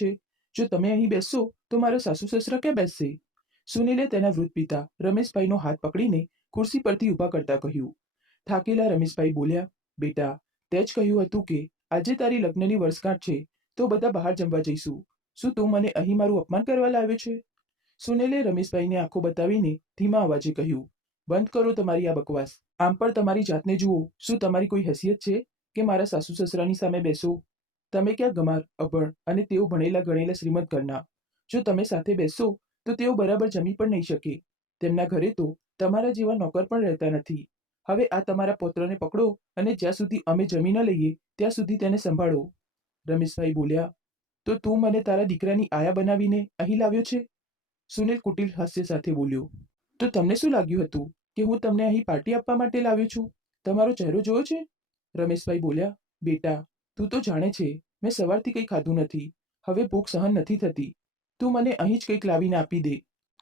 છે, જો તમે અહીં બેસશો તો મારા સાસુ સસરા ક્યાં બેસશે? સુનિલે તેના વૃદ્ધ પિતા રમેશભાઈનો હાથ પકડીને ખુરશી પરથી ઊભા કરતા કહ્યું. થાકેલા રમેશભાઈ બોલ્યા, બેટા, તે જ કહ્યું હતું કે આજે તારી લગ્નની વર્ષગાંઠ છે, તો બધા બહાર જમવા જઈશું. શું તું મને અહીં મારું અપમાન કરવા લાવ્યો છે? સુનિલે રમેશભાઈને આંખો બતાવીને ધીમા અવાજે કહ્યું, બંધ કરો તમારી આ બકવાસ. આમ પણ તમારી જાતને જુઓ. શું તમારી કોઈ હેસિયત છે કે મારા સાસુ સસરાની સામે બેસો? તમે ક્યાં ગમાર, અભણ અને તેઓ ભણેલા ગણેલા શ્રીમંત ઘરના. જો તમે સાથે બેસશો તો તેઓ બરાબર જમી પણ નહીં શકે. તેમના ઘરે તો તમારા જેવા નોકર પણ રહેતા નથી. હવે આ તમારા પૌત્રને પકડો અને જ્યાં સુધી અમે જમી ન લઈએ ત્યાં સુધી તેને સંભાળો. રમેશભાઈ બોલ્યા, તો તું મને તારા દીકરાની આયા બનાવીને અહીં લાવ્યો છે? સુનિલ કુટિલ હાસ્ય સાથે બોલ્યો, તો તમને શું લાગ્યું હતું કે હું તમને અહીં પાર્ટી આપવા માટે લાવ્યો છું? તમારો ચહેરો જોયો છે? રમેશભાઈ બોલ્યા, બેટા, તું તો જાણે છે મેં સવારથી કંઈ ખાધું નથી. હવે ભૂખ સહન નથી થતી. તું મને અહીં જ કંઈક લાવીને આપી દે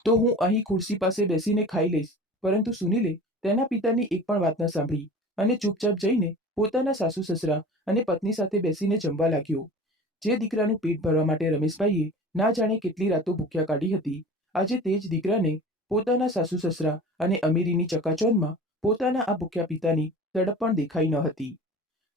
તો હું અહીં ખુરશી પાસે બેસીને ખાઈ લઈશ. પરંતુ સુનિલે તેના પિતાની એક પણ વાત ન સાંભળી અને ચૂપચાપ જઈને પોતાના સાસુ સસરા અને પત્ની સાથે બેસીને જમવા લાગ્યો. જે દીકરાનું પેટ ભરવા માટે રમેશભાઈએ ના જાણે કેટલી રાતો ભૂખ્યા કાઢી હતી, આજે તે જ દીકરાને પોતાના સાસુ સસરા અને અમીરીની ચકાચોંધમાં પોતાના આ ભૂખ્યા પિતાની તડપ પણ દેખાઈ ન હતી.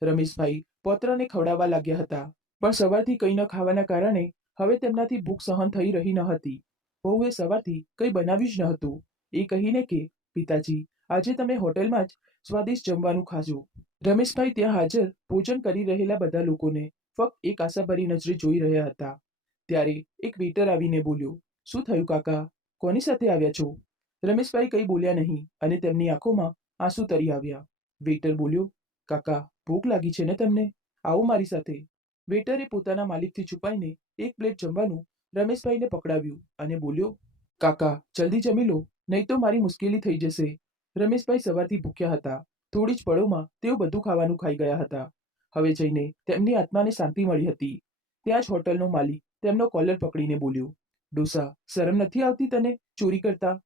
રમેશભાઈ પૌત્રને ખવડાવવા લાગ્યા હતા, પણ સવારથી કંઈ ન ખાવાના કારણે હવે તેમનાથી ભૂખ સહન થઈ રહી ન હતી. વહુએ સવારથી કંઈ બનાવ્યું જ ન હતું. એ કહીને કે, પિતાજી, આજે તમે હોટેલમાં જ સ્વાદિષ્ટ જમવાનું ખાજો. રમેશભાઈ ત્યાં હાજર ભોજન કરી રહેલા બધા લોકોને ફક્ત એક આશાભરી નજરે જોઈ રહ્યા હતા. ત્યારે એક વેઇટર આવીને બોલ્યો, શું થયું કાકા? કોની સાથે આવ્યા છો? રમેશભાઈ કંઈ બોલ્યા નહીં અને તેમની આંખોમાં આંસુ તરી આવ્યા. વેઇટર બોલ્યો, કાકા, ભૂખ લાગી છે ને તમને? આવો મારી સાથે. વેઇટરે પોતાના માલિકથી છુપાઈને એક પ્લેટ જમવાનું રમેશભાઈને પકડાવ્યું અને બોલ્યો, કાકા, જલ્દી જમી લો, નહીં તો મારી મુશ્કેલી થઈ જશે. રમેશભાઈ સવારથી ભૂખ્યા હતા. થોડી જ પળોમાં તેઓ બધું ખાવાનું ખાઈ ગયા હતા. હવે જઈને તેમની આત્માને શાંતિ મળી હતી. ત્યાં જ હોટલનો માલિક તેમનો કોલર પકડીને બોલ્યો, ડોસા, શરમ નથી આવતી તને ચોરી કરતા?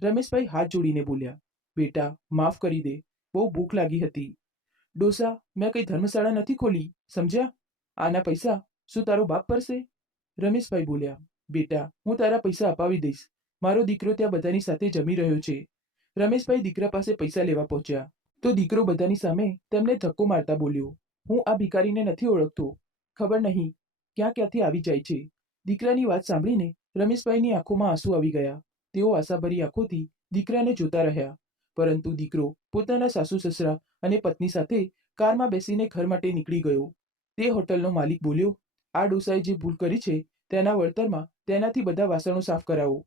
રમેશભાઈ હાથ જોડીને બોલ્યા, બેટા, માફ કરી દે, બહુ ભૂખ લાગી હતી. ડોસા, મેં કંઈ ધર્મશાળા નથી ખોલી, સમજ્યા? આના પૈસા શું તારો બાપ ભરશે? રમેશભાઈ બોલ્યા, બેટા, હું તારા પૈસા અપાવી દઈશ. મારો દીકરો ત્યાં બધાની સાથે જમી રહ્યો છે. રમેશભાઈ દીકરા પાસે પૈસા લેવા પહોંચ્યા તો દીકરો બધાની સામે તેમને ધક્કો મારતા બોલ્યો, હું આ ભિખારીને નથી ઓળખતો. ખબર નહીં ક્યાંથી આવી જાય છે. દીકરાની વાત સાંભળીને રમેશભાઈની આંખોમાં આંસુ આવી ગયા. તેઓ આશાભરી આંખોથી દીકરાને જોતા રહ્યા. પરંતુ દીકરો પોતાના સાસુ સસરા અને પત્ની સાથે કારમાં બેસીને ઘર માટે નીકળી ગયો. તે હોટલનો માલિક બોલ્યો, આ ડોસાએ જે ભૂલ કરી છે તેના વળતરમાં તેનાથી બધા વાસણો સાફ કરાવો.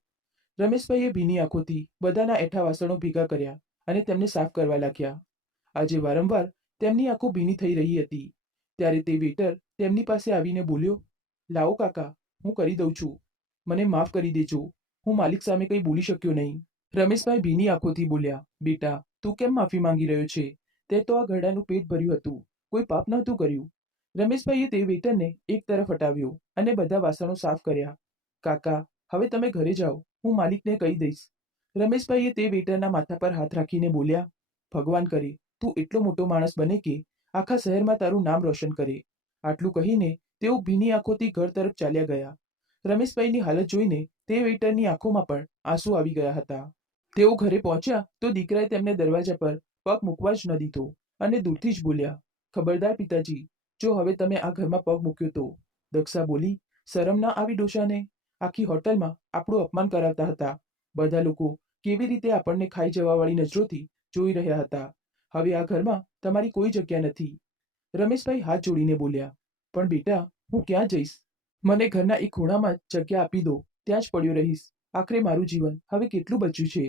રમેશભાઈએ ભીની આંખોથી બધાના એઠા વાસણો ભેગા કર્યા અને તેમને સાફ કરવા લાગ્યા. આજે વારંવાર તેમની આંખો ભીની થઈ રહી હતી. ત્યારે તે વેટર તેમની પાસે આવીને બોલ્યો, લાવો કાકા, હું કરી દઉં છું. મને માફ કરી દેજો. હું માલિક સામે કંઈ બોલી શક્યો નહીં. રમેશભાઈ ભીની આંખોથી બોલ્યા, બેટા, તું કેમ માફી માંગી રહ્યો છે? તે તો આ ઘરડાનું પેટ ભર્યું હતું, કોઈ પાપ નહોતું કર્યું. રમેશભાઈએ તે વેટરને એક તરફ હટાવ્યો અને બધા વાસણો સાફ કર્યા. કાકા, હવે તમે ઘરે જાઓ, હું માલિકને કહી દઈશ. રમેશભાઈએ તે વેટરના માથા પર હાથ રાખીને બોલ્યા, ભગવાન કરે તું એટલો મોટો માણસ બને કે આખા શહેરમાં તારું નામ રોશન કરે. આટલું કહીને તેઓ ભીની આંખોથી ઘર તરફ ચાલ્યા ગયા. રમેશભાઈની હાલત જોઈને તે વેઇટરની આંખોમાં પણ આંસુ આવી ગયા હતા. તેઓ ઘરે પહોંચ્યા તો દીકરાએ તેમને દરવાજા પર પગ મૂકવા જ ન દીધો અને દૂરથી જ બોલ્યા, ખબરદાર પિતાજી, જો હવે તમે આ ઘરમાં પગ મૂક્યો તો. દક્ષા બોલી, શરમ ના આવી ડોશાને? આખી હોટલમાં આપણું અપમાન કરાવતા હતા. બધા લોકો કેવી રીતે આપણને ખાઈ જવાવાળી નજરોથી જોઈ રહ્યા હતા. હવે આ ઘરમાં તમારી કોઈ જગ્યા નથી. રમેશભાઈ હાથ જોડીને બોલ્યા, પણ બેટા, હું ક્યાં જઈશ? મને ઘરના એક ખૂણામાં જગ્યા આપી દો, ત્યાં જ પડ્યો રહીશ. આખરે મારું જીવન હવે કેટલું બચ્યું છે?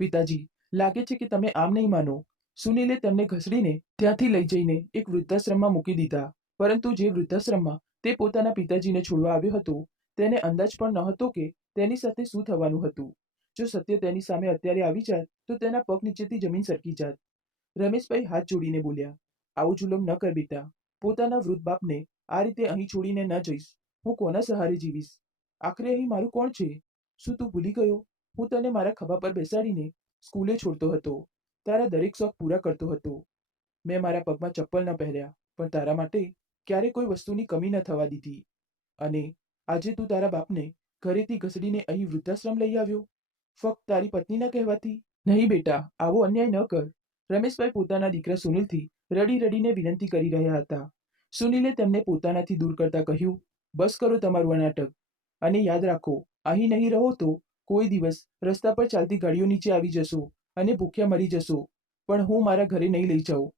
પિતાજી, લાગે છે કે તમે આમ નહીં માનો. સુનિલે તેમને ઘસડીને ત્યાંથી લઈ જઈને એક વૃદ્ધાશ્રમમાં મૂકી દીધા. પરંતુ જે વૃદ્ધાશ્રમમાં તે પોતાના પિતાજીને છોડવા આવ્યો હતો તેને અંદાજ પણ ન હતો કે તેની સાથે શું થવાનું હતું. જો સત્ય તેની સામે અત્યારે આવી જાત તો તેના પગ નીચેથી જમીન સરકી જાત. રમેશભાઈ હાથ જોડીને બોલ્યા, આવું જુલમ ન કર બેટા. પોતાના વૃદ્ધ બાપને આ રીતે અહીં છોડીને ન જઈશ. હું કોના સહારે જીવીશ? આખરે અહીં મારું કોણ છે? શું તું ભૂલી ગયો? હું તને મારા ખભા પર બેસાડીને સ્કૂલે છોડતો હતો. તારા દરેક શોખ પૂરા કરતો હતો. મેં મારા પગમાં ચપ્પલ ન પહેર્યા, પણ તારા માટે ક્યારે કોઈ વસ્તુની કમી ન થવા દીધી. અને આજે તું તારા બાપને ઘરેથી ઘસડીને અહીં વૃદ્ધાશ્રમ લઈ આવ્યો, ફક્ત તારી પત્નીના કહેવાથી? નહીં બેટા, આવો અન્યાય ન કર. રમેશભાઈ પોતાના દીકરા સુનિલથી રડી રડીને વિનંતી કરી રહ્યા હતા. સુનિલે તેમને પોતાનાથી દૂર કરતા કહ્યું, બસ કરો તમારું આ નાટક. અને યાદ રાખો, અહીં નહીં રહો તો કોઈ દિવસ રસ્તા પર ચાલતી ગાડીઓ નીચે આવી જશો અને ભૂખ્યા મરી જશો, પણ હું મારા ઘરે નહીં લઈ જાઉં.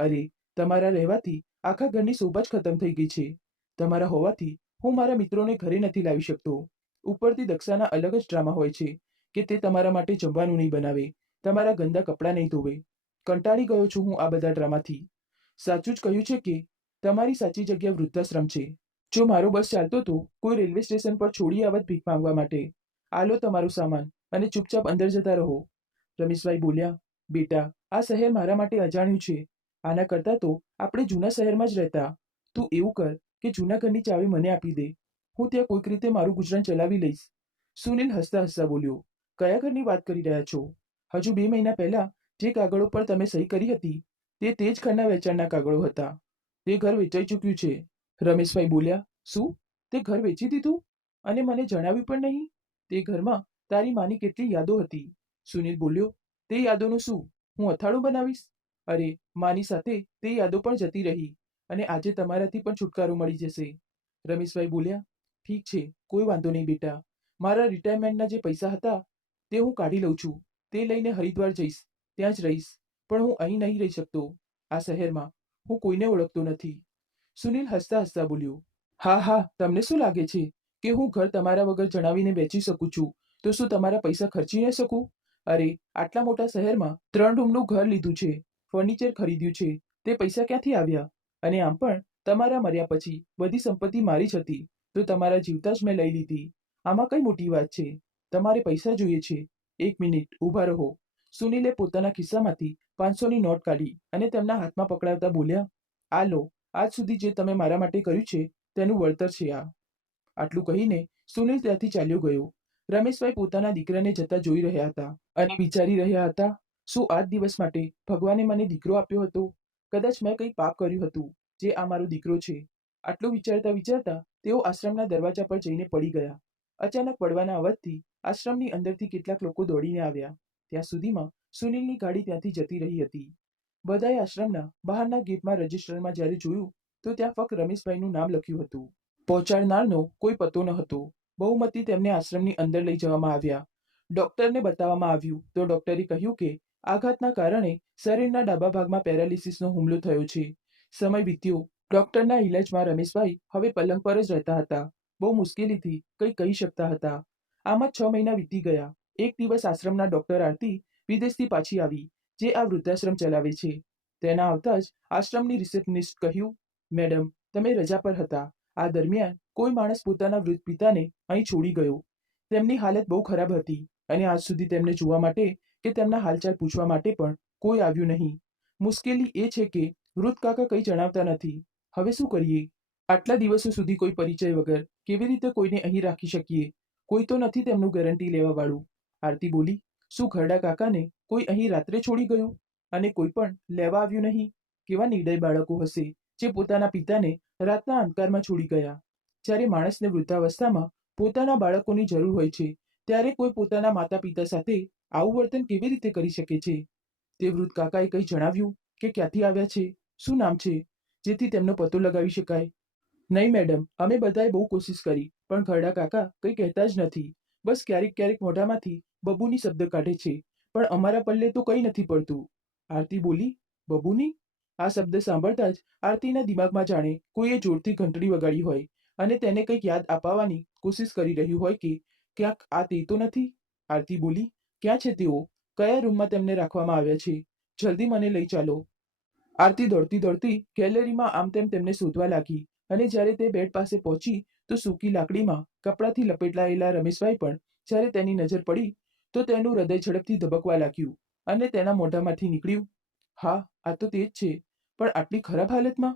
અરે, તમારા રહેવાથી આખા ઘરની શોભા જ ખતમ થઈ ગઈ છે. તમારા હોવાથી હું મારા મિત્રોને ઘરે નથી લાવી શકતો. ઉપરથી દક્ષાના અલગ જ ડ્રામા હોય છે કે તે તમારા માટે જમવાનું નહીં બનાવે, તમારા ગંદા કપડાં નહીં ધોવે. કંટાળી ગયો છું હું આ બધા ડ્રામાથી. સાચું જ કહ્યું છે કે તમારી સાચી જગ્યા વૃદ્ધાશ્રમ છે. જો મારો બસ ચાલતો તો કોઈ રેલવે સ્ટેશન પર છોડી આવત ભીખ માંગવા માટે. આલો તમારો સામાન અને ચૂપચાપ અંદર જતા રહો. રમેશભાઈ બોલ્યા, બેટા, આ શહેર મારા માટે અજાણ્યું છે. આના કરતાં તો આપણે જૂના શહેરમાં જ રહેતા. તું એવું કર કે જૂના ઘરની ચાવી મને આપી દે. હું ત્યાં કોઈક રીતે મારું ગુજરાન ચલાવી લઈશ. સુનિલ હસતા હસતા બોલ્યો, કયા ઘરની વાત કરી રહ્યા છો? હજુ 2 મહિના પહેલા જે કાગળો પર તમે સહી કરી હતી તે જ ઘરના વેચાણના કાગળો હતા. તે ઘર વેચાઈ ચૂક્યું છે. રમેશભાઈ બોલ્યા, શું? તે ઘર વેચી દીધું? અને મને જણાવ્યું પણ નહીં? તે ઘરમાં તારી માની કેટલી યાદો હતી. સુનિલ બોલ્યો, તે યાદોનું શું? હું અથાણું બનાવીશ? અરે, માની સાથે તે યાદો પણ જતી રહી અને આજે તમારાથી પણ છુટકારો મળી જશે. રમેશભાઈ બોલ્યા, ઠીક છે, કોઈ વાંધો નહીં બેટા. મારા રિટાયરમેન્ટના જે પૈસા હતા તે હું કાઢી લઉં છું. તે લઈને હરિદ્વાર જઈશ, ત્યાં જ રહીશ. પણ હું અહીં નહીં રહી શકતો. આ શહેરમાં હું કોઈને ઓળખતો નથી. સુનિલ હસતા હસતા બોલ્યો, હા હા, તમને શું લાગે છે કે હું ઘર તમારા વગર જણાવીને વેચી શકું છું તો શું તમારા પૈસા ખર્ચી ન શકું? અરે, આટલા મોટા શહેરમાં 3 રૂમનું ઘર લીધું છે, ફર્નિચર ખરીદ્યું છે, તે પૈસા ક્યાંથી આવ્યા? અને આમ પણ તમારા મર્યા પછી બધી સંપત્તિ મારી જ હતી, તો તમારા જીવતા જ મેં લઈ લીધી. આમાં કઈ મોટી વાત છે? તમારે પૈસા જોઈએ છે? 1 મિનિટ ઊભા રહો. સુનિલે પોતાના ખિસ્સામાંથી 500ની નોટ કાઢી અને તેમના હાથમાં પકડાવતા બોલ્યા, આ લો, આજ સુધી જે તમે મારા માટે કર્યું છે તેનું વળતર છે આ. આટલું કહીને સુનિલ ત્યાંથી ચાલ્યો ગયો. રમેશભાઈ પોતાના દીકરાને જતા જોઈ રહ્યા હતા અને વિચારી રહ્યા હતા, શું આજ દિવસ માટે ભગવાને મને દીકરો આપ્યો હતો? કદાચ મેં કંઈ પાપ કર્યું હતું જે આ મારો દીકરો છે. આટલું વિચારતા વિચારતા તેઓ આશ્રમના દરવાજા પર જઈને પડી ગયા. અચાનક પડવાના અવાજથી આશ્રમની અંદરથી કેટલાક લોકો દોડીને આવ્યા. ત્યાં સુધીમાં સુનિલની ગાડી ત્યાંથી જતી રહી હતી. બધાએ આશ્રમના બહારના ગેટમાં રજિસ્ટરમાં જ્યારે જોયું તો ત્યાં ફક્ત રમેશભાઈનું નામ લખ્યું હતું. પહોંચાડનારનો કોઈ પતો ન હતો. બહુમતી તેમને આશ્રમની અંદર લઈ જવામાં આવ્યા. ડોક્ટરને બતાવવામાં આવ્યું તો ડોક્ટરે કહ્યું કે આઘાતના કારણે શરીરના ડાબા ભાગમાં પેરાલિસિસનો હુમલો થયો છે. સમય વીત્યો. ડોક્ટરના ઈલાજમાં રમેશભાઈ હવે પલંગ પર જ રહેતા હતા. બહુ મુશ્કેલીથી કંઈ કહી શકતા હતા. આમાં 6 મહિના વીતી ગયા. એક દિવસ આશ્રમના ડોક્ટર આરતી વિદેશથી પાછી આવી, જે આ વૃદ્ધાશ્રમ ચલાવે છે. તેના આવતા જ આશ્રમની રિસેપ્શનિસ્ટ કહ્યું, મેડમ, તમે રજા પર હતા. આ દરમિયાન કોઈ માણસ પોતાના વૃદ્ધ પિતાને અહીં છોડી ગયો. તેમની હાલત બહુ ખરાબ હતી અને આજ સુધી તેમને જોવા માટે કે તેમના હાલચાલ પૂછવા માટે પણ કોઈ આવ્યું નહીં. મુશ્કેલી એ છે કે વૃદ્ધ કાકા કંઈ જણાવતા નથી. હવે શું કરીએ? આટલા દિવસો સુધી કોઈ પરિચય વગર કેવી રીતે કોઈને અહીં રાખી શકીએ? કોઈ તો નથી તેમનું ગેરંટી લેવા વાળું. આરતી બોલી, શું ઘરડા કાકાને કોઈ અહીં રાત્રે છોડી ગયું અને કોઈ પણ લેવા આવ્યું નહીં? કેવા નિર્દય બાળકો હશે જે પોતાના પિતાને રાતના અંધકારમાં છોડી ગયા. જ્યારે માણસને વૃદ્ધાવસ્થામાં પોતાના બાળકોની જરૂર હોય છે ત્યારે કોઈ પોતાના માતા પિતા સાથે આવું વર્તન કેવી રીતે કરી શકે છે? તે વૃદ્ધ કાકાએ કંઈ જણાવ્યું કે ક્યાંથી આવ્યા છે, શું નામ છે, જેથી તેમનો પતો લગાવી શકાય? નહીં મેડમ, અમે બધાએ બહુ કોશિશ કરી પણ ઘરડા કાકા કંઈ કહેતા જ નથી. બસ ક્યારેક ક્યારેક મોઢામાંથી બબૂની શબ્દ કાઢે છે, પણ અમારા પલ્લે તો કંઈ નથી પડતું. આરતી બોલી, બબૂની? આ શબ્દ સાંભળતા જ આરતીના દિમાગમાં જાણે કોઈએ જોરથી ઘંટડી વગાડી હોય અને તેને કંઈક યાદ અપાવવાની કોશિશ કરી રહ્યું હોય કે ક્યાંક આ તે તો નથી. આરતી બોલી, ક્યાં છે તેઓ? કયા રૂમમાં તેમને રાખવામાં આવ્યા છે? જલ્દી મને લઈ ચાલો. આરતી દોડતી દોડતી ગેલેરીમાં આમ તેમ તેમને શોધવા લાગી અને જ્યારે તે બેડ પાસે પહોંચી તો સૂકી લાકડીમાં કપડાથી લપેટાયેલા રમેશભાઈ પણ જ્યારે તેની નજર પડી તો તેનું હૃદય ઝડપથી ધબકવા લાગ્યું અને તેના મોઢામાંથી નીકળ્યું, હા, આ તો તે જ છે, પણ આટલી ખરાબ હાલતમાં?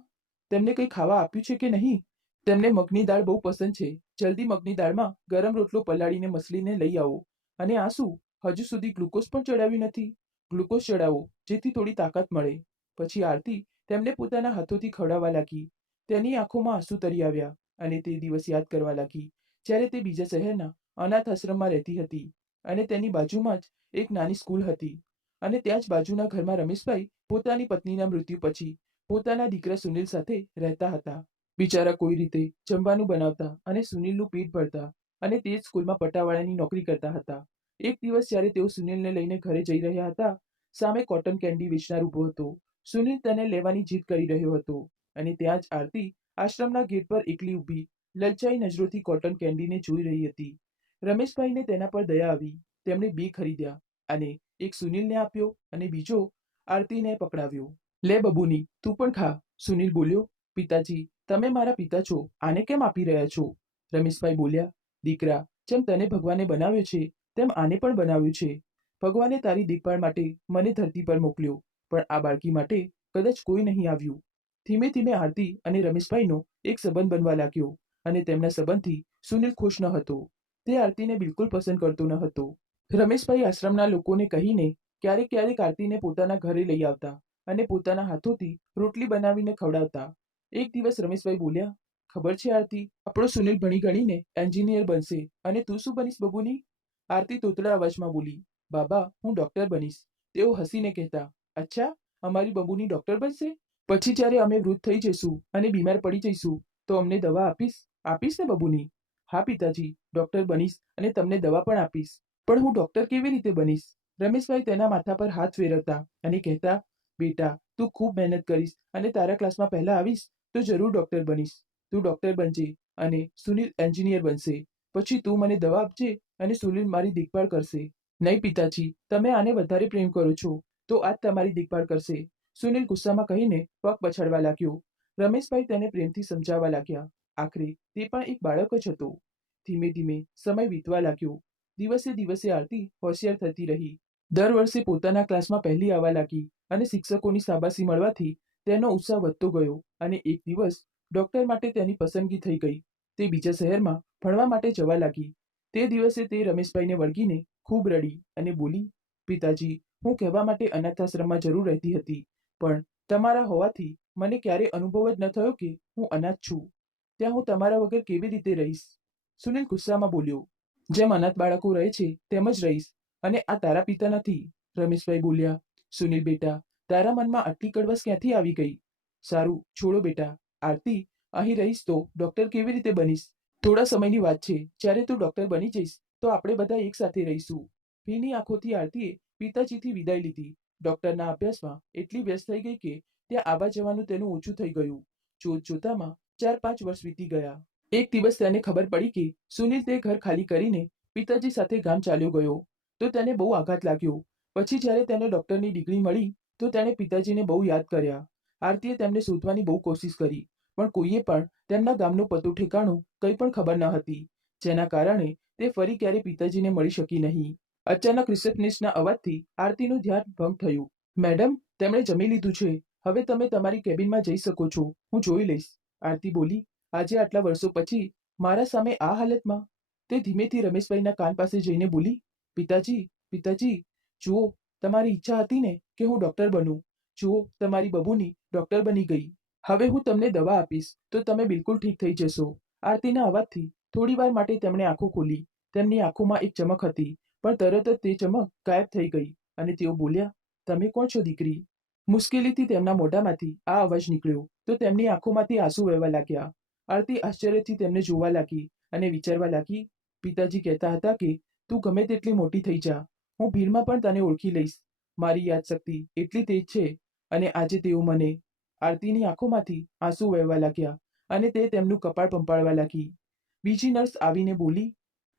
તેમને કંઈ ખાવા આપ્યું છે કે નહીં? તેમને મગની દાળ બહુ પસંદ છે. જલ્દી મગની દાળમાં ગરમ રોટલો પલાળીને મસલીને લઈ આવો. અને આ શું, હજુ સુધી ગ્લુકોઝ પણ ચડાવ્યું નથી? ગ્લુકોઝ ચડાવો જેથી થોડી તાકાત મળે. પછી આરતી તેમને પોતાના હાથોથી ખવડાવવા લાગી. તેની આંખોમાં આંસુ તરી આવ્યા અને તે દિવસ યાદ કરવા લાગી જ્યારે તે બીજા શહેરના અનાથ આશ્રમમાં રહેતી હતી અને તેની બાજુમાં જ એક નાની સ્કૂલ હતી અને ત્યાં જ બાજુના ઘરમાં રમેશભાઈ પોતાની પત્નીના મૃત્યુ પછી પોતાના દીકરા સુનિલ સાથે રહેતા હતા. બિચારા કોઈ રીતે જમવાનું બનાવતા અને સુનિલનું પેટ ભરતા અને તે જ સ્કૂલમાં પટાવાળાની નોકરી કરતા હતા. એક દિવસ જ્યારે તેઓ સુનિલને લઈને ઘરે જઈ રહ્યા હતા, સામે કોટન કેન્ડી વેચનાર ઊભો હતો. સુનિલ તેને લેવાની જીદ કરી રહ્યો હતો અને ત્યાં જ આરતી આશ્રમના ગેટ પર એકલી ઊભી લલચાઈ નજરોથી કોટન કેન્ડીને જોઈ રહી હતી. રમેશભાઈને તેના પર દયા આવી. તેમણે 2 ખરીદ્યા અને એક સુનિલને આપ્યો અને બીજો આરતીને પકડાવ્યો. લે બબુની, તું પણ ખા, સુનિલ બોલ્યો. પિતાજી, તમે મારા પિતા છો, આને કેમ આપી રહ્યા છો? રમેશભાઈ બોલ્યા. દીકરા, જેમ તને ભગવાને બનાવ્યો છે તેમ આને પણ બનાવ્યું છે. ભગવાને તારી દેખભાળ માટે મને ધરતી પર મોકલ્યો, પણ આ બાળકી માટે કદાચ કોઈ નહીં આવ્યું. ધીમે ધીમે આરતી અને રમેશભાઈનો એક સંબંધ બનવા લાગ્યો અને તેમના સંબંધથી સુનિલ ખુશ ન હતો. તે આરતીને બિલકુલ પસંદ કરતો ન હતો. રમેશભાઈ આશ્રમના લોકોને કહીને ક્યારેક ક્યારેક આરતીને પોતાના ઘરે લઈ આવતા અને પોતાના હાથોથી રોટલી બનાવીને ખવડાવતા. એક દિવસ રમેશભાઈ બોલ્યા, ખબર છે આરતી, આપણો સુનિલ ભણી ગણીને એન્જિનિયર બનશે અને તું શું બનીશ બબુની? આરતી તોતડા અવાજમાં બોલી, બાબા, હું ડોક્ટર બનીશ. તેઓ હસીને કહેતા, અચ્છા, અમારી બબુની ડોક્ટર બનશે? પછી જ્યારે અમે વૃદ્ધ થઈ જઈશું અને બીમાર પડી જઈશું તો અમને દવા આપીશ? આપીશ ને બબુની? હા પિતાજી, ડોક્ટર બનીશ અને તમને દવા પણ આપીશ. પણ હું ડોક્ટર કેવી રીતે બનીશ? રમેશભાઈ તેના માથા પર હાથ ફેરવતા અને કહેતા, બેટા, તું ખૂબ મહેનત કરીશ અને તારા ક્લાસમાં પહેલા આવીશ તો જરૂર ડોક્ટર બનીશ. તું ડોક્ટર બનજે અને સુનિલ એન્જિનિયર બનશે. પછી તું મને દવા આપજે અને સુનિલ મારી દેખભાળ કરશે. નહીં પિતાજી, તમે આને વધારે પ્રેમ કરો છો, તો આજ તમારી દેખભાળ કરશે, સુનિલ ગુસ્સામાં કહીને પગ પછાડવા લાગ્યો. રમેશભાઈ તેને પ્રેમથી સમજાવવા લાગ્યા. આખરે તે પણ એક બાળક જ હતો. ધીમે ધીમે સમય વીતવા લાગ્યો. દિવસે દિવસે આરતી હોશિયાર થતી રહી. દર વર્ષે પોતાના ક્લાસમાં પહેલી આવવા લાગી અને શિક્ષકોની શાબાશી મળવાથી તેનો ઉત્સાહ વધતો ગયો અને એક દિવસ ડોક્ટર માટે તેની પસંદગી થઈ ગઈ. તે બીજા શહેરમાં ભણવા માટે જવા લાગી. તે દિવસે તે રમેશભાઈને વળગીને ખૂબ રડી અને બોલી, પિતાજી, હું કહેવા માટે અનાથાશ્રમમાં જરૂર રહેતી હતી, પણ તમારા હોવાથી મને ક્યારેય અનુભવ જ ન થયો કે હું અનાથ છું. ત્યાં હું તમારા વગર કેવી રીતે રહીશ? સુનિલ ગુસ્સામાં બોલ્યો, જેમ અનાથ બાળકો રહે છે તેમ જ રહીશ અને આ તારા પિતા નથી. રમેશભાઈ બોલ્યા, સુનિલ બેટા, તારા મનમાં આટલી કડવાશ ક્યાંથી આવી ગઈ? સારું, છોડો બેટા. આરતી, અહીં રહીશ તો ડોક્ટર કેવી રીતે બનીશ? થોડા સમયની વાત છે, જ્યારે તું ડોક્ટર બની જઈશ તો આપણે બધા એક સાથે રહીશું. ભીની આંખોથી આરતીએ પિતાજીથી વિદાય લીધી. ડોક્ટરના અભ્યાસમાં એટલી વ્યસ્ત થઈ ગઈ કે ત્યાં આવવા જવાનું તેનું ઓછું થઈ ગયું. જોત જોતામાં 4-5 વર્ષ વીતી ગયા. એક દિવસ તેને ખબર પડી કે સુનિલ તે ઘર ખાલી કરીને પિતાજી સાથે ગામ ચાલ્યો ગયો, તો તેને બહુ આઘાત લાગ્યો. પછી જ્યારે તેને ડોક્ટરની ડિગ્રી મળી તો તેણે પિતાજીને બહુ યાદ કર્યા. આરતીએ તેમને શોધવાની બહુ કોશિશ કરી, પણ કોઈએ પણ તેમના ગામનું પતું ઠેકાણું કંઈ પણ ખબર ન હતી, જેના કારણે તે ફરી ક્યારે પિતાજીને મળી શકી નહીં. અચાનક રિસેપ્શનિસ્ટના અવાજથી આરતીનું ધ્યાન ભંગ થયું. મેડમ, તેમણે જમી લીધું છે, હવે તમે તમારી કેબિનમાં જઈ શકો છો, હું જોઈ લઈશ. આરતી બોલી, આજે આટલા વર્ષો પછી મારા સામે આ હાલતમાં? તે ધીમેથી રમેશભાઈના કાન પાસે જઈને બોલી, પિતાજી, પિતાજી, જુઓ, તમારી ઈચ્છા હતી ને કે હું ડોક્ટર બનું. જુઓ, તમારી બબુની ડોક્ટર બની ગઈ. હવે હું તમને દવા આપીશ તો તમે બિલકુલ ઠીક થઈ જશો. આરતીના અવાજથી થોડીવાર માટે તેમણે આંખો ખોલી. તેમની આંખોમાં એક ચમક હતી, પણ તરત જ તે ચમક ગાયબ થઈ ગઈ અને તેઓ બોલ્યા, તમે કોણ છો દીકરી? મુશ્કેલીથી તેમના મોઢામાંથી આ અવાજ નીકળ્યો તો તેમની આંખોમાંથી આંસુ વહેવા લાગ્યા. આરતી આશ્ચર્યથી તેમને જોવા લાગી અને વિચારવા લાગી, પિતાજી કહેતા હતા કે તું ગમે તેટલી મોટી થઈ જા, હું ભીડમાં પણ તને ઓળખી લઈશ. મારી યાદશક્તિ એટલી તેજ છે અને આજે તેઓ મને. આરતીની આંખોમાંથી આંસુ વહેવા લાગ્યા અને તે તેમનું કપાળ પંપાળવા લાગી. બીજી નર્સ આવીને બોલી,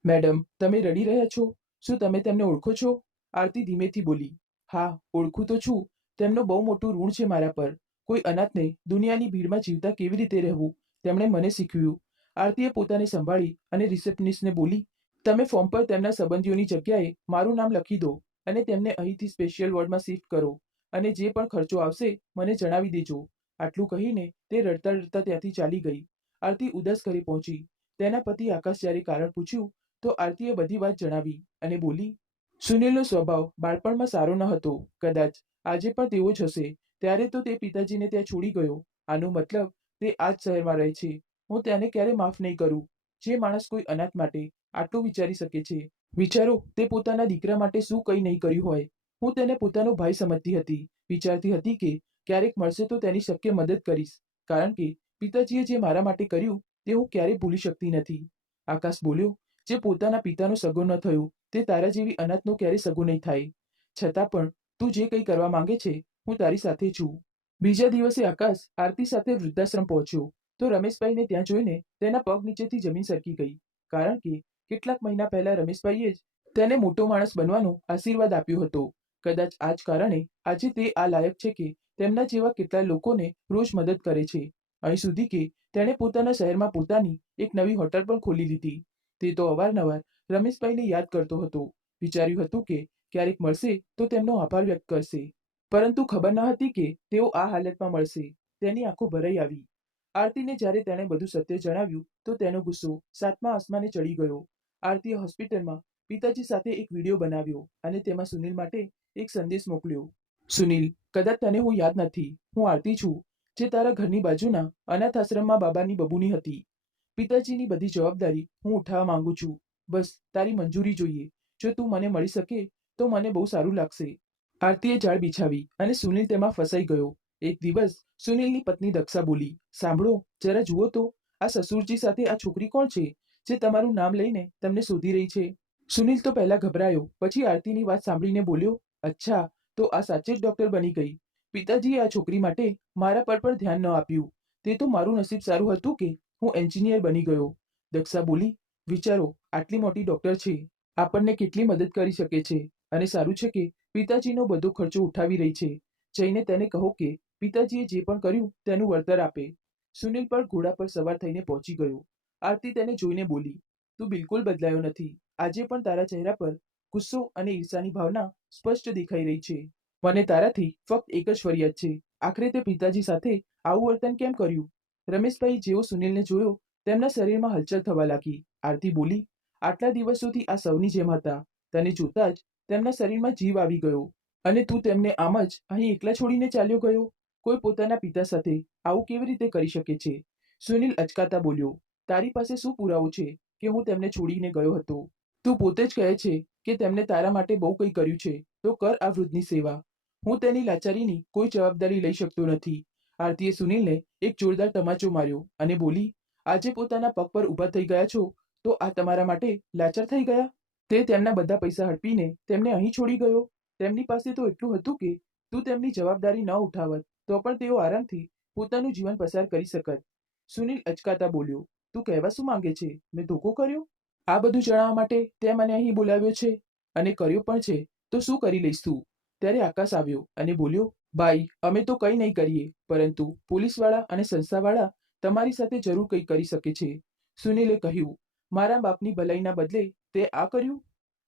મેડમ, તમે રડી રહ્યા છો, શું તમે તેમને ઓળખો છો? આરતી ધીમેથી બોલી, હા, ઓળખું તો છું. તેમનું બહુ મોટું ઋણ છે મારા પર. કોઈ અનાથને દુનિયાની ભીડમાં જીવતા કેવી રીતે રહેવું તેમણે મને શીખવ્યું. આરતીએ પોતાને સંભાળી અને રિસેપ્શનિસ્ટને બોલી, તમે ફોર્મ પર તેમના સંબંધીઓની જગ્યાએ મારું નામ લખી દો અને તેમને અહીંથી સ્પેશિયલ વોર્ડમાં શિફ્ટ કરો અને જે પણ ખર્ચો આવશે મને જણાવી દેજો. આટલું કહીને તે રડતા રડતા ત્યાંથી ચાલી ગઈ. આરતી ઉદાસ ઘરે પહોંચી. તેના પતિ આકાશ જ્યારે કારણ પૂછ્યું તો આરતીએ બધી વાત જણાવી અને બોલી, સુનિલનો સ્વભાવ બાળપણમાં સારો ન હતો, કદાચ આજે પણ તેવો જ હશે. ત્યારે તો તે પિતાજીને ત્યાં છોડી ગયો. આનો મતલબ તે આ જ શહેરમાં રહે છે. હું તેને ક્યારે માફ નહીં કરું. જે માણસ કોઈ અનાથ માટે આટલું વિચારી શકે છે, વિચારો તે પોતાના દીકરા માટે શું કંઈ નહીં કર્યું હોય. હું તેને પોતાનો ભાઈ સમજતી હતી, વિચારતી હતી કે ક્યારેક મળશે તો તેની શક્ય મદદ કરીશ, કારણ કે પિતાજીએ જે મારા માટે કર્યું તે હું ક્યારેય ભૂલી શકતી નથી. આકાશ બોલ્યો, જે પોતાના પિતાનો સગો ન થયો તે તારા જેવી અનાથનો ક્યારેય સગો નહીં થાય. છતાં પણ તું જે કંઈ કરવા માંગે છે હું તારી સાથે છું. બીજા દિવસે આકાશ આરતી સાથે વૃદ્ધાશ્રમ પહોંચ્યો તો રમેશભાઈને ત્યાં જોઈને તેના પગ નીચેથી જમીન સરકી ગઈ, કારણ કે કેટલાક મહિના પહેલા રમેશભાઈએ જ તેને મોટો માણસ બનવાનો આશીર્વાદ આપ્યો હતો. કદાચ આ જ કારણે આજે તે આ લાયક છે કે તેમના જેવા કેટલાય લોકોને રોજ મદદ કરે છે. અહીં સુધી કે તેણે પોતાના શહેરમાં પોતાની એક નવી હોટલ પણ ખોલી લીધી. તે તો અવારનવાર રમેશભાઈને યાદ કરતો હતો, વિચાર્યું હતું કે ક્યારેક મળશે તો તેમનો આભાર વ્યક્ત કરશે, પરંતુ ખબર ન હતી કે તેઓ આ હાલતમાં મળશે. તેની આંખો ભરાઈ આવી. આરતીને જ્યારે તેણે બધું સત્ય જણાવ્યું તો તેનો ગુસ્સો સાતમા આસમાને ચડી ગયો. આરતીએ હોસ્પિટલમાં પિતાજી સાથે એક વિડીયો બનાવ્યો અને તેમાં સુનિલ માટે એક સંદેશ મોકલ્યો. સુનિલ, કદાચ તને હું યાદ નથી, હું આરતી છું, જે તારા ઘરની બાજુના અનાથ આશ્રમમાં બાબાની બબુની હતી. પિતાજીની બધી જવાબદારી હું ઉઠાવવા માંગુ છું. બસ તારી મંજૂરી જોઈએ. જો તું મને મળી શકે તો મને બહુ સારું લાગશે. આરતીએ જાળ બિછાવી અને સુનિલ તેમાં ફસાઈ ગયો. એક દિવસ સુનિલની પત્ની દક્ષા બોલી, સાંભળો, જરા જુઓ તો, આ સસુરજી સાથે આ છોકરી કોણ છે જે તમારું નામ લઈને તમને શોધી રહી છે? સુનિલ તો પહેલા ગભરાયો, પછી આરતીની વાત સાંભળીને બોલ્યો, અચ્છા, તો આ સાચે જ ડોક્ટર બની ગઈ. પિતાજીએ આ છોકરી માટે મારા પર પણ ધ્યાન ન આપ્યું. તે તો મારું નસીબ સારું હતું કે હું એન્જિનિયર બની ગયો. દક્ષા બોલી, વિચારો, આટલી મોટી ડોક્ટર છે, આપણને કેટલી મદદ કરી શકે છે, અને સારું છે કે પિતાજીનો બધો ખર્ચો ઉઠાવી રહી છે. જઈને તેને કહો કે પિતાજીએ જે પણ કર્યું તેનું વળતર આપે. સુનિલ પણ ઘોડા પર સવાર થઈને પહોંચી ગયો. આરતી તેને જોઈને બોલી, તું બિલકુલ બદલાયો નથી. આજે પણ તારા ચહેરા પર ગુસ્સો અને ઈર્ષાની ભાવના સ્પષ્ટ દેખાઈ રહી છે. મને તારાથી ફક્ત એક જ ફરિયાદ છે, આખરે તે પિતાજી સાથે આવું વર્તન કેમ કર્યું? રમેશભાઈ જેવો સુનિલને જોયો તેમના શરીરમાં હલચલ થવા લાગી. આરતી બોલી, આટલા દિવસોથી આ સૌની જેમ હતા, તને જોતા જ તેમના શરીરમાં જીવ આવી ગયો, અને તું તેમને આમ જ અહીં એકલા છોડીને ચાલ્યો ગયો? કોઈ પોતાના પિતા સાથે આવું કેવી રીતે કરી શકે છે? સુનિલ અચકાતા બોલ્યો, તારી પાસે શું પુરાવો છે કે હું તેમને છોડીને ગયો હતો? તું પોતે જ કહે છે કે તેમણે તારા માટે બહુ કંઈ કર્યું છે, તો કર આ વૃદ્ધની સેવા. હું તેની લાચારીની કોઈ જવાબદારી લઈ શકતો નથી. આરતીએ સુનિલને એક જોરદાર તમાચો માર્યો અને બોલી, આજે પોતાના પગ પર ઊભા થઈ ગયા છો તો આ તમારા માટે લાચાર થઈ ગયા? તે તેમના બધા પૈસા હડપીને તેમને અહીં છોડી ગયો. તેમની પાસે તો એટલું હતું કે તું તેમની જવાબદારી ન ઉઠાવત તો પણ તેઓ આરામથી પોતાનું જીવન પસાર કરી શકત. સુનિલ અચકાતા બોલ્યો, તું કહેવા શું માંગે છે? મેં ધોકો કર્યો? આ બધું જણાવવા માટે તે મને અહીં બોલાવ્યો છે, અને કર્યો પણ છે, તો શું કરી લઈશ તું? ત્યારે આકાશ આવ્યો અને બોલ્યો, ભાઈ, અમે તો કંઈ નહીં કરીએ, પરંતુ પોલીસવાળા અને સંસ્થાવાળા તમારી સાથે જરૂર કંઈ કરી શકે છે. સુનિલે કહ્યું, મારા બાપની ભલાઈના બદલે તે આ કર્યું?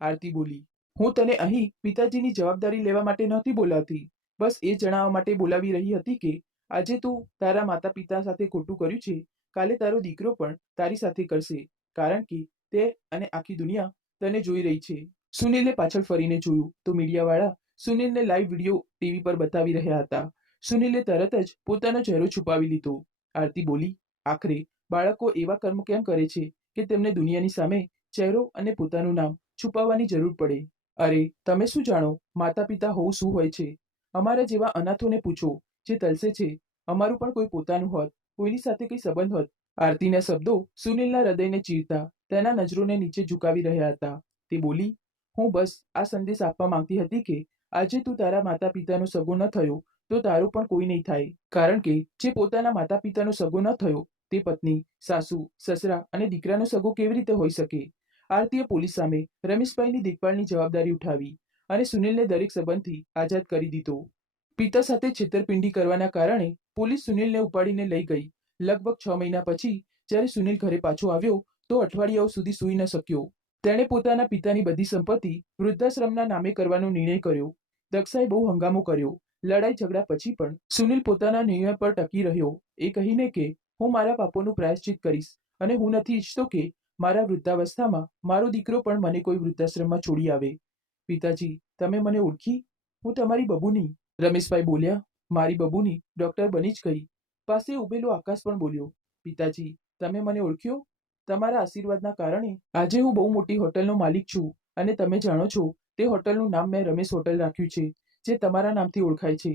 આરતી બોલી, હું તને અહીં પિતાજીની જવાબદારી લેવા માટે નહોતી બોલાવતી, બસ એ જણાવવા માટે બોલાવી રહી હતી કે આજે તું તારા માતા પિતા સાથે ખોટું કર્યું છે, કાલે તારો દીકરો પણ તારી સાથે કરશે, કારણ કે તે અને આખી દુનિયા તને જોઈ રહી છે. સુનિલે પાછળ ફરીને જોયું તો મીડિયાવાળા સુનિલને લાઈવ વિડીયો ટીવી પર બતાવી રહ્યા હતા. સુનિલે તરત જ પોતાનો ચહેરો છુપાવી લીધો. આરતી બોલી, આખરે બાળકો એવા કર્મ કેમ કરે છે કે તેમને દુનિયાની સામે ચહેરો અને પોતાનું નામ છુપાવવાની જરૂર પડે? અરે, તમે શું જાણો માતા પિતા હોવું શું હોય છે? અમારા જેવા અનાથોને પૂછો જે તલસે છે. અમારું પણ કોઈ પોતાનું હોત, કોઈની સાથે કંઈ સંબંધ હોત. આરતીના શબ્દો સુનિલના હૃદયને ચીરતા તેના નજરોને નીચે ઝુકાવી રહ્યા હતા. તે બોલી, હું બસ આ સંદેશ આપવા માંગતી હતી કે આજે તું તારા માતા પિતાનો સગો ન થયો તો તારું પણ કોઈ નહીં થાય, કારણ કે જે પોતાના માતા પિતાનો સગો ન થયો તે પત્ની, સાસુ, સસરા અને દીકરાનો સગો કેવી રીતે હોઈ શકે? આરતીએ પોલીસ સામે રમેશભાઈની દેખભાળની જવાબદારી ઉઠાવી અને સુનિલને દરેક સંબંધથી આઝાદ કરી દીધો. પિતા સાથે છેતરપિંડી કરવાના કારણે પોલીસ સુનિલને ઉપાડીને લઈ ગઈ. લગભગ 6 મહિના પછી જ્યારે સુનિલ ઘરે પાછો આવ્યો તો અઠવાડિયાઓ સુધી સૂઈ ન શક્યો. તેણે પોતાના પિતાની બધી સંપત્તિ વૃદ્ધાશ્રમના નામે કરવાનો નિર્ણય કર્યો. દક્ષાએ બહુ હંગામો કર્યો. લડાઈ ઝઘડા પછી પણ સુનિલ પોતાના નિર્ણય પર ટકી રહ્યો, એ કહીને કે હું મારા પાપોનું પ્રાયશ્ચિત કરીશ અને હું નથી ઈચ્છતો કે મારા વૃદ્ધાવસ્થામાં મારો દીકરો પણ મને કોઈ વૃદ્ધાશ્રમમાં છોડી આવે. પિતાજી, તમે મને ઓળખી? હું તમારી બબુની. રમેશભાઈ બોલ્યા, મારી બબુની ડોક્ટર બની જ ગઈ. પાસે ઉભેલો આકાશ પણ બોલ્યો, પિતાજી, તમે મને ઓળખ્યો? તમારા આશીર્વાદના કારણે આજે હું બહુ મોટી હોટલનો માલિક છું અને તમે જાણો છો તે હોટલનું નામ મેં રમેશ હોટલ રાખ્યું છે, જે તમારા નામથી ઓળખાય છે.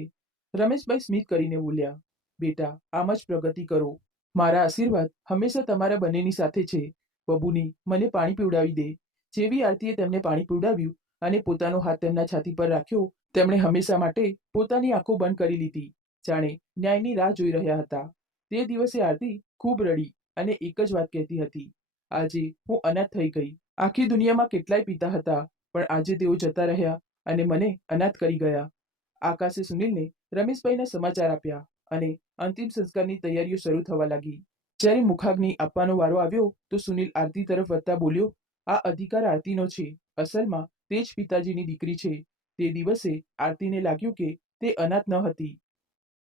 રમેશભાઈ સ્મિત કરીને બોલ્યા, બેટા આમ જ પ્રગતિ કરો. મારા આશીર્વાદ હંમેશા તમારા બંનેની સાથે છે. બબુની, મને પાણી પીવડાવી દે. જેવી આરતીએ તેમને પાણી પીવડાવ્યું અને પોતાનો હાથ તેમના છાતી પર રાખ્યો, તેમણે હંમેશા માટે પોતાની આંખો બંધ કરી લીધી, જાણે ન્યાયની રાહ જોઈ રહ્યા હતા. તે દિવસે આરતી ખૂબ રડી અને એક જ વાત કહેતી હતી, આજે હું અનાથ થઈ ગઈ. આખી દુનિયામાં કેટલાય પિતા હતા, પણ આજે તેઓ જતા રહ્યા અને મને અનાથ કરી ગયા. આકાશે સુનિલને રમેશભાઈના સમાચાર આપ્યા અને અંતિમ સંસ્કારની તૈયારીઓ શરૂ થવા લાગી. જ્યારે મુખાગ્નિ આપવાનો વારો આવ્યો તો સુનિલ આરતી તરફ વધતા બોલ્યો, આ અધિકાર આરતીનો છે. અસલમાં તે જ પિતાજીની દીકરી છે. તે દિવસે આરતીને લાગ્યું કે તે અનાથ ન હતી.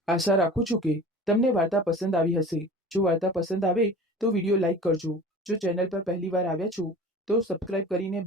આશા રાખું છું કે તમને વાર્તા પસંદ આવી હશે. જો વાર્તા પસંદ આવે તો વિડીયો લાઈક કરજો. જો ચેનલ પર પહેલી વાર આવ્યા છો તો સબસ્ક્રાઇબ કરીને